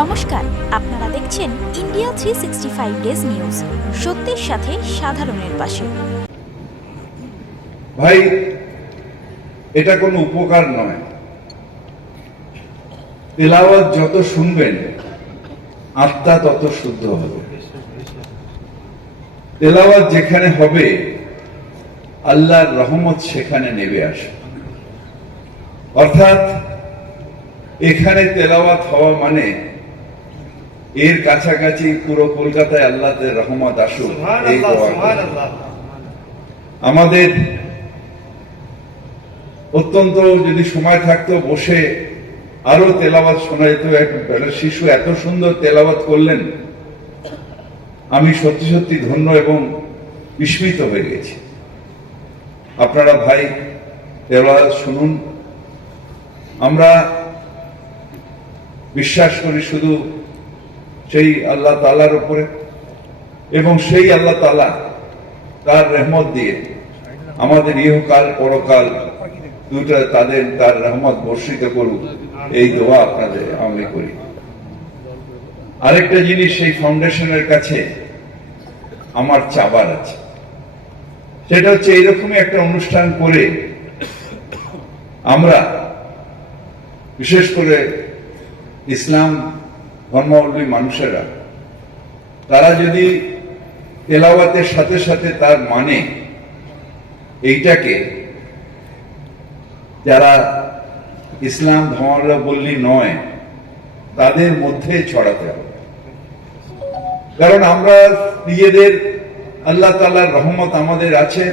নমস্কার, আপনারা দেখছেন India three sixty five days news সত্যের সাথে সাধারণের পাশে। ভাই, এটা কোনো উপকার নয়। তেলাওয়াত যত শুনবেন, আত্মা তত শুদ্ধ হবে। তেলাওয়াত যেখানে হবে, আল্লাহর রহমত সেখানে নেবে আসে অর্থাৎ, এখানে তেলাওয়াত হওয়া মানে এর কাছাকাছি পুরো কলকাতায় আল্লাহদের রহমত আসুক এই আমাদের অত্যন্ত যদি সময় থাকতো বসে আরও তেলাবাদ শোনা যেত এক শিশু এত সুন্দর তেলাবাদ করলেন আমি সত্যি সত্যি ধন্য এবং বিস্মিত হয়ে গেছি। আপনারা ভাই তেলাওয়াত শুনুন। আমরা বিশ্বাস করি শুধু সেই আল্লাহ তালার উপরে এবং সেই আল্লাহ তালা তার রহমত দিয়ে আমাদের ইহকাল, পরকাল দুটা তাদের, তার রহমত বর্ষিত করুক। এই দোয়া আপনাদের আমি করি। আরেকটা জিনিস সেই ফাউন্ডেশনের কাছে আমার চাবার আছে। সেটা হচ্ছে এইরকমই একটা অনুষ্ঠান করে আমরা, বিশেষ করে ইসলাম ধর্মাবলম্বী মানুষেরা, তারা যদি তেলাওয়াতের সাথে সাথে তার মানে এইটাকে যারা ইসলাম ধর্মাবলম্বী নয়, তাদের মধ্যে ছড়াতে হবে। কারণ আমরা নিজেদের আল্লাহ তালার রহমত আমাদের আছে,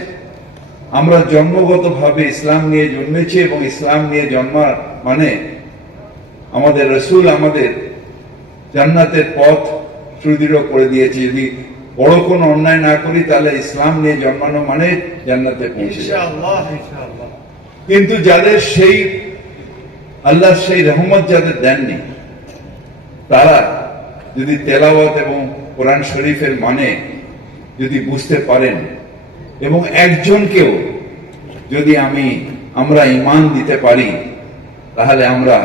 আমরা জন্মগতভাবে ইসলাম নিয়ে জন্মেছি এবং ইসলাম নিয়ে জন্মা মানে আমাদের রসুল আমাদের জান্নাতের পথ সুদৃঢ় করে দিয়েছে। যদি বড় কোনো অন্যায় না করি তাহলে ইসলাম নিয়ে জন্মানো মানে জান্নাতে পৌঁছে কিন্তু যাদের সেই আল্লাহ সেই রহমত যাদের দেননি তারা যদি তেলাওয়াত এবং কোরআন শরীফের মানে যদি বুঝতে পারেন এবং একজনকেও যদি আমি আমরা ইমান দিতে পারি তাহলে আমরা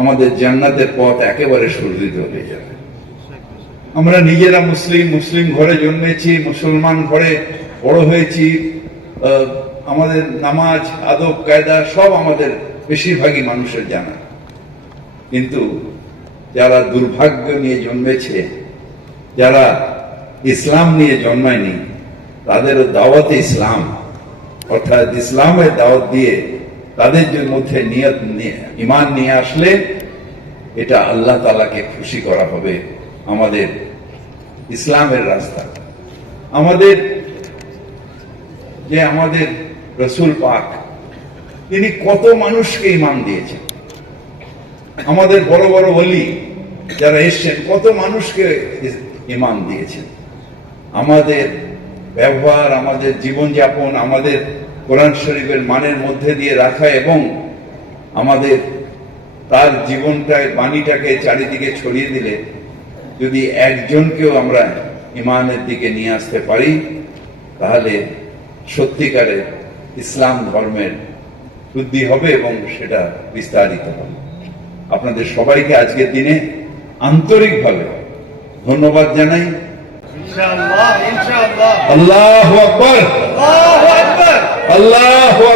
আমাদের জান্নাতের পথ একেবারে সুরজিত হয়ে যাবে। আমরা নিজেরা মুসলিম মুসলিম ঘরে জন্মেছি, মুসলমান ঘরে বড় হয়েছি আমাদের নামাজ, আদব, কায়দা সব আমাদের বেশিরভাগই মানুষের জানা। কিন্তু যারা দুর্ভাগ্য নিয়ে জন্মেছে, যারা ইসলাম নিয়ে জন্মায়নি, তাদেরও দাওয়াতে ইসলাম, অর্থাৎ ইসলামের দাওয়াত দিয়ে তাদের মধ্যে নিয়ত নিয়ে ইমান নিয়ে আসলে এটা আল্লাহ তালাকে খুশি করা হবে আমাদের ইসলামের রাস্তা। আমাদের যে আমাদের রসুল পাক, তিনি কত মানুষকে ইমান দিয়েছেন। আমাদের বড় বড় অলি যারা এসছেন, কত মানুষকে ইমান দিয়েছেন। আমাদের ব্যবহার, আমাদের জীবনযাপন, আমাদের কোরআন শরীফের মানের মধ্যে দিয়ে রাখা এবং আমাদের তার জীবনটায় বাণীটাকে চারিদিকে ছড়িয়ে দিলে যদি একজনকেও আমরা ইমানের দিকে নিয়ে আসতে পারি তাহলে সত্যিকারে ইসলাম ধর্মের বৃদ্ধি হবে এবং সেটা বিস্তারিত হবে। আপনাদের সবাইকে আজকের দিনে আন্তরিকভাবে ধন্যবাদ জানাই। ইনশাআল্লাহ ইনশাআল্লাহ। আল্লাহ আকবর। আল্লাহু আকবার আল্লাহ আকবর